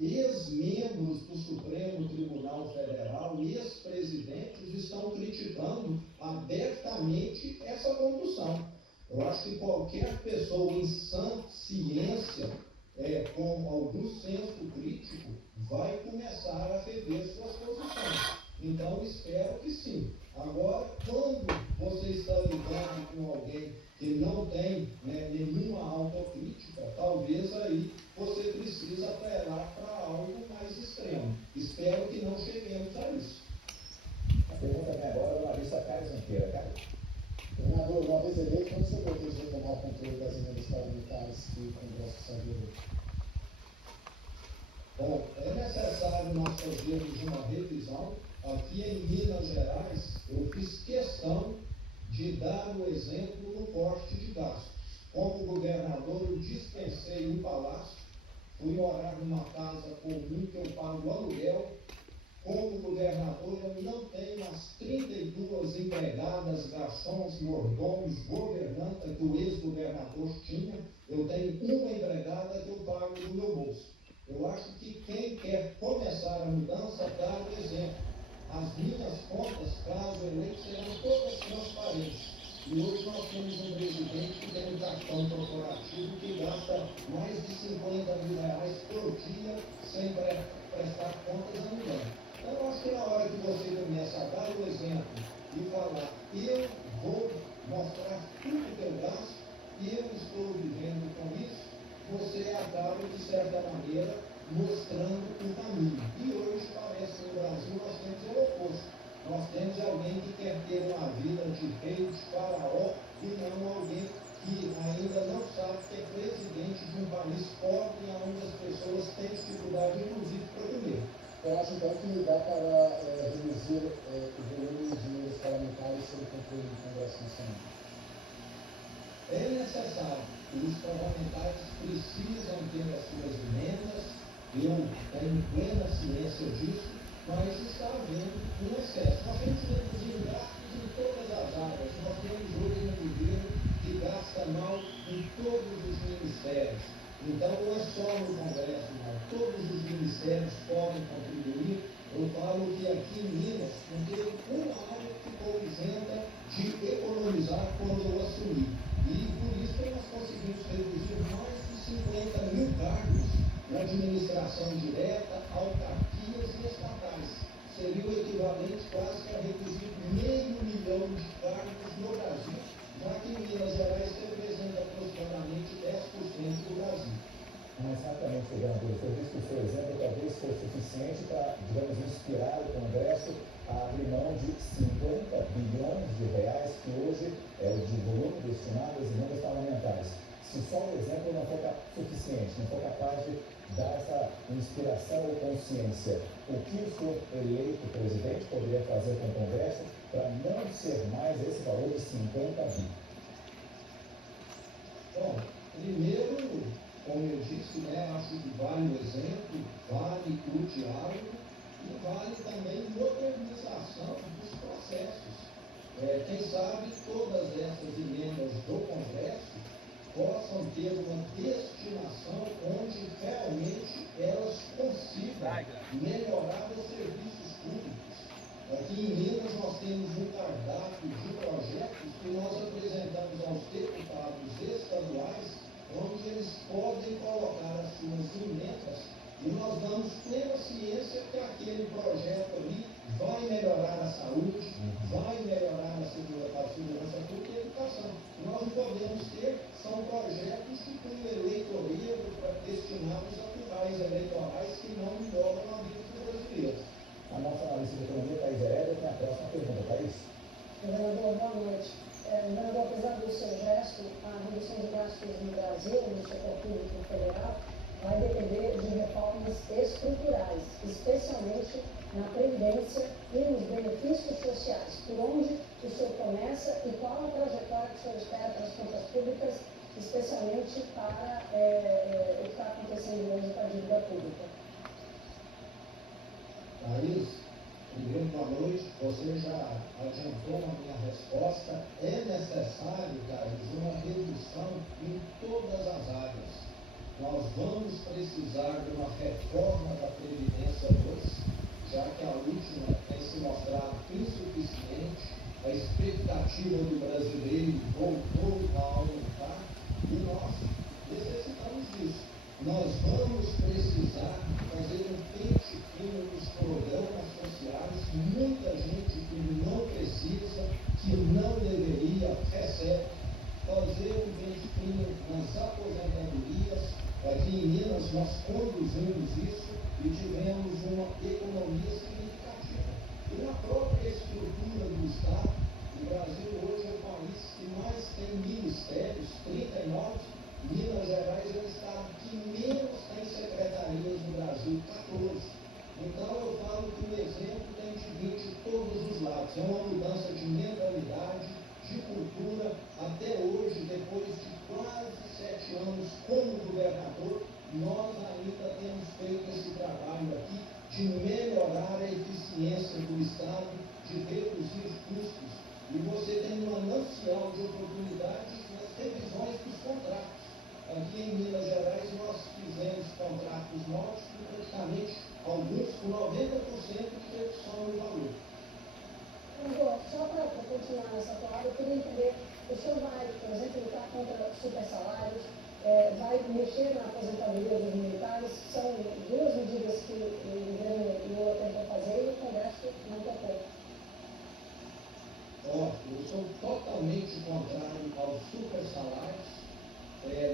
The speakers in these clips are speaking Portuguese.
ex-membros do Supremo Tribunal Federal, ex-presidentes, estão criticando abertamente essa condução. Eu acho que qualquer pessoa em sã ciência, com algum senso crítico, vai começar a rever suas posições. Então, espero que sim. Agora, quando você está lidando com alguém que não tem nenhuma autocrítica, talvez aí você precisa apelar para algo mais extremo. Espero que não cheguemos a isso. A pergunta vem agora do analista Carlos Junqueira. Carlos. Governador, uma vez eleito, quando você pretende retomar o controle das emendas parlamentares que o Congresso estabeleceu? Bom, é necessário nós fazermos uma revisão. Aqui em Minas Gerais, eu fiz questão de dar o exemplo no corte de gastos. Como governador, eu dispensei um palácio, fui morar numa casa comum que eu pago aluguel. Como governador, eu não tenho as 32 empregadas, garçons, mordomos, governanta que o ex-governador tinha. Eu tenho uma empregada que eu pago do meu bolso. Eu acho que quem quer começar a mudança dá o exemplo. As minhas contas, caso eleito, serão todas transparentes. E hoje nós temos um presidente que tem um cartão corporativo que gasta mais de 50 mil reais por dia sem prestar contas a ninguém. Então, eu acho que na hora que você começa a dar o exemplo e falar, eu vou mostrar tudo que eu gasto, eu estou vivendo com isso, você acaba, de certa maneira, mostrando o caminho. E hoje, parece que no Brasil, nós temos o oposto. Nós temos alguém que quer ter uma vida de rei, de faraó, e não alguém que ainda não sabe que é presidente de um país pobre, onde as pessoas têm dificuldade, inclusive, para comer. Eu acho então que dá para reduzir o volume de emendas parlamentares sob o controle do Congresso Nacional. É necessário. Os parlamentares precisam ter as suas emendas, eu tenho plena ciência disso, mas está havendo um excesso. Nós temos reduzido gastos em todas as áreas. Nós temos hoje um governo que gasta mal em todos os ministérios. Então, não é só no Congresso, não. Todos os ministérios podem contribuir. Eu falo que aqui em Minas não teve uma área que ficou isenta de economizar quando eu assumi. E por isso que nós conseguimos reduzir mais de 50 mil cargos na administração direta, autarquias e estatais. Seria o equivalente quase a reduzir 500 mil de cargos no Brasil, já que Minas Gerais representa aproximadamente 10% do Brasil. Mas exatamente, governador, eu disse que o seu exemplo talvez fosse suficiente para, digamos, inspirar o Congresso a abrir mão de 50 bilhões de reais que hoje é o de volume destinado às emendas parlamentares. Se só o exemplo não for suficiente, não for capaz de dar essa inspiração ou consciência, o que o senhor eleito presidente poderia fazer com o Congresso para não ser mais esse valor de 50 bi? Bom, primeiro, como eu disse, acho que vale o exemplo, vale o diálogo e vale também modernização dos processos. Quem sabe todas essas emendas do Congresso possam ter uma destinação onde realmente elas consigam melhorar os serviços públicos. Aqui em Minas nós temos um cardápio de projetos que nós apresentamos aos deputados estaduais, onde eles podem colocar as suas emendas e nós damos plena ciência que aquele projeto ali vai melhorar a saúde, vai melhorar a segurança pública e a educação. Nós não podemos ter, são projetos que têm eleitoria destinados a finais eleitorais que não envolvem a vida dos brasileiros. A nossa analista de economia, Thaís Herédia, tem a próxima pergunta. Thaís. Governador, boa noite. Governador, apesar do seu gesto, a redução de gastos no Brasil, no setor público federal, vai depender de reformas estruturais, especialmente na Previdência e nos benefícios sociais. Por onde o senhor começa e qual a trajetória que o senhor espera para as contas públicas, especialmente para o que está acontecendo hoje com a dívida pública? Thaís, primeiro, boa noite. Você já adiantou a minha resposta. É necessário, Thaís, uma redução em todas as áreas. Nós vamos precisar de uma reforma expectativa do brasileiro voltou a aumentar e nós necessitamos disso. Nós vamos precisar fazer um pente fino nos programas sociais. Muita gente que não precisa, que não deveria, recebe. Fazer um pente fino nas aposentadorias. Aqui em Minas nós conduzimos isso e tivemos uma economia significativa. E na própria estrutura do Estado, o Brasil hoje é o país que mais tem ministérios, 39. Minas Gerais é o estado que menos tem secretarias no Brasil, 14. Então eu falo que o exemplo tem de vir de todos os lados. É uma mudança de mentalidade, de cultura. Até hoje, depois de quase 7 anos como governador, nós ainda temos feito esse trabalho aqui de melhorar a eficiência do Estado, de reduzir custos. E você tem um manancial de oportunidades nas revisões dos contratos. Aqui em Minas Gerais nós fizemos contratos novos com praticamente alguns com 90% de redução no valor. Agora, só para continuar nessa palavra, eu queria entender, o senhor vai, por exemplo, lutar contra super salários, vai mexer na aposentadoria dos militares, são duas medidas que o governo Lula tentou fazer e o Congresso não topou. Eu sou totalmente contrário aos super salários.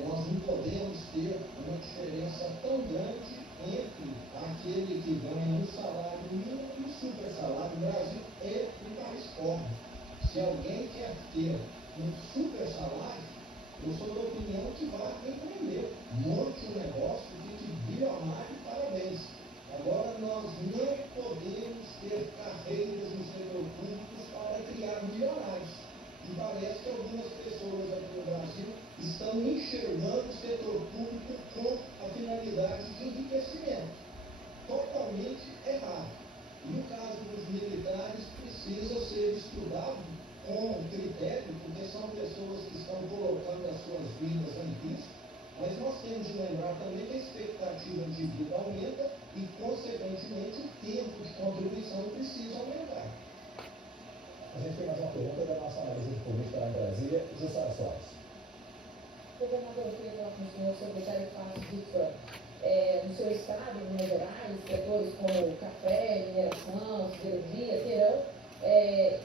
Nós não podemos ter uma diferença tão grande entre aquele que ganha um salário mínimo e um super salário. O Brasil é um país pobre. Se alguém quer ter um super salário, eu sou da opinião que vai empreender, monte um negócio, fique bilionário, parabéns. Agora, nós não podemos ter carreiras no setor público para criar milionários. E parece que algumas pessoas aqui no Brasil estão enxergando o setor público com a finalidade de enriquecimento. Totalmente errado. No caso dos militares, precisa ser estudado com critério, porque são pessoas que estão colocando as suas vidas em risco, mas nós temos de lembrar também que a expectativa de vida aumenta e, consequentemente, o tempo de contribuição precisa aumentar. A gente tem mais uma pergunta da nossa analista de política lá em Brasília, Jussara Soares. Governador, eu queria falar com o senhor sobre o tarifaço de Trump. No seu estado, em Minas Gerais, setores como café, mineração, siderurgia, terão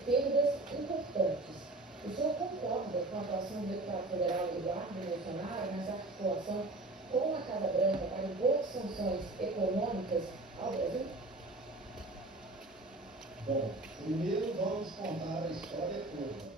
perdas importantes. O senhor concorda com a atuação do deputado federal Eduardo Bolsonaro nessa articulação com a Casa Branca para impor sanções econômicas ao Brasil? Bom, primeiro vamos contar a história toda.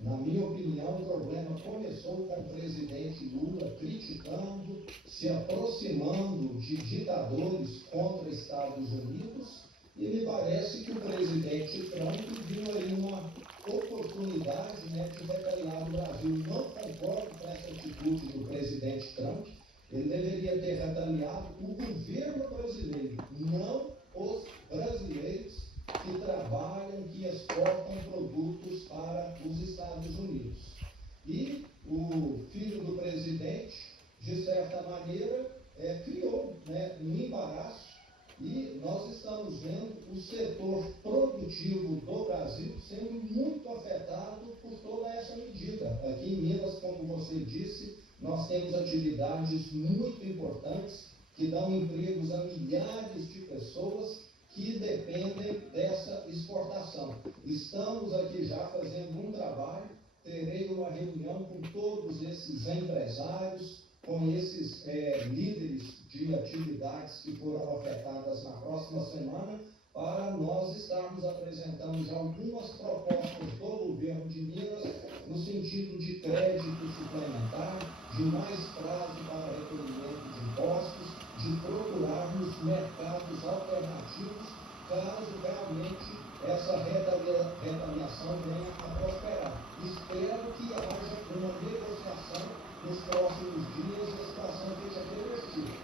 Na minha opinião, o problema começou com o presidente Lula criticando, se aproximando de ditadores contra Estados Unidos, e me parece que o presidente Trump viu aí uma oportunidade de retaliar o Brasil. Não concordo com essa atitude do presidente Trump. Ele deveria ter retaliado o governo brasileiro, não os brasileiros que trabalham, que exportam produtos para os Estados Unidos. E o filho do presidente, de certa maneira, criou um embaraço, e nós estamos vendo o setor produtivo do Brasil sendo muito afetado por toda essa medida. Aqui em Minas, como você disse, nós temos atividades muito importantes que dão empregos a milhares de pessoas que dependem dessa exportação. Estamos aqui já fazendo um trabalho, terei uma reunião com todos esses empresários, com esses líderes de atividades que foram afetadas na próxima semana, para nós estarmos apresentando já algumas propostas do governo de Minas no sentido de crédito suplementar, de mais prazo para recolhimento de impostos, de procurarmos mercados alternativos, caso realmente essa retaliação venha a prosperar. Espero que haja uma negociação nos próximos dias e a situação seja revertida.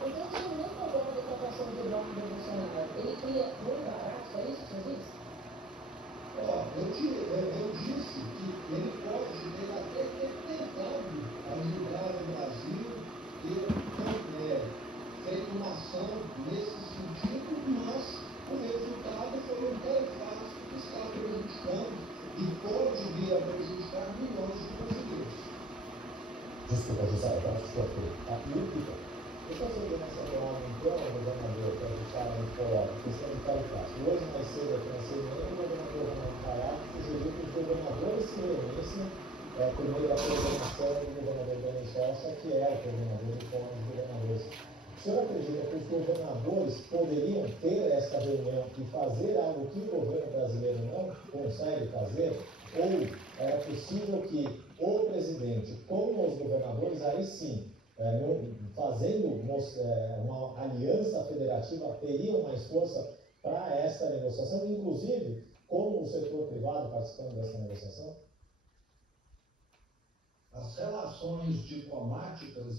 Então, o senhor não concorda com a atuação do Eduardo Bolsonaro? Ele cria um embaraço, é isso que você disse? Eu disse que ele pode ter até tentado ajudar Desculpa, José, eu te cortei. Deixa eu seguir nessa palavra, então, governador, para deixar muito claro, questão de tarifácio. Hoje, mais cedo, eu conheci nem o governador Ronaldo Caiado, que sugeriu que os governadores se reunissem por meio da coordenação do governador Dani Costa, que é o coordenador do Fórum dos Governadores. O senhor acredita que os governadores poderiam ter esta reunião e fazer algo que o governo brasileiro não consegue fazer? Ou é possível que o presidente, com os governadores, aí sim, fazendo uma aliança federativa, teriam mais força para essa negociação, inclusive com o setor privado participando dessa negociação? As relações diplomáticas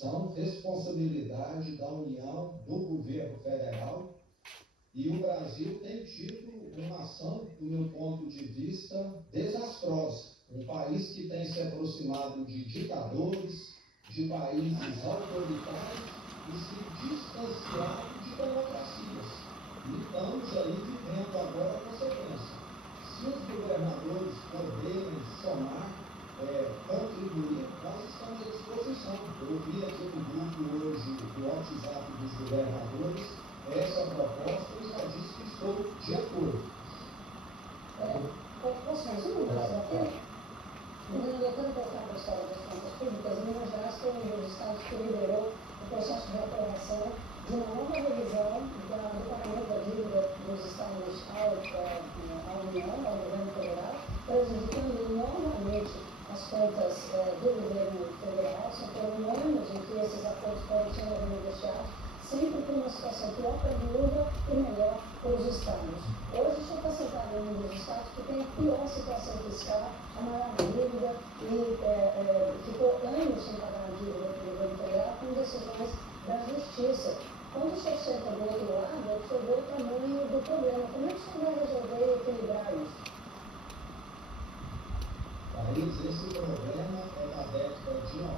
são responsabilidade da União, do governo federal, e o Brasil tem tido uma ação, do meu ponto de vista, desastrosa. Um país que tem se aproximado de ditadores, de países autoritários e se distanciado de democracias. E estamos aí vivendo agora a consequência. Se os governadores puderem somar, contribuir, nós estamos à disposição. Eu vi aqui no grupo hoje, do WhatsApp dos governadores, essa proposta e já disse que estou de acordo. Posso responder? Governador, quando voltar para a história das contas públicas, Minas Gerais foi um dos estados que liderou o processo de aprovação de uma nova revisão do pagamento da dívida dos estados à União, ao governo federal, prejudicando enormemente as contas do governo federal. São foram anos em que esses acordos podem ser renegociados, sempre com uma situação pior para a viúva e melhor para os estados. Hoje, o senhor está sentado em um dos estados que tem a pior situação fiscal, a maior dívida, e ficou anos sem pagar a dívida do governo federal com decisões da justiça. Quando o senhor senta do outro lado, o senhor vê o tamanho do problema. Como é que o senhor vai resolver e equilibrar isso? Esse problema é da década de 90,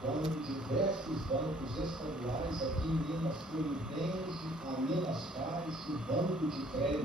quando diversos bancos estaduais aqui em Minas, Fluminense, a Minas Paz, o Banco de Crédito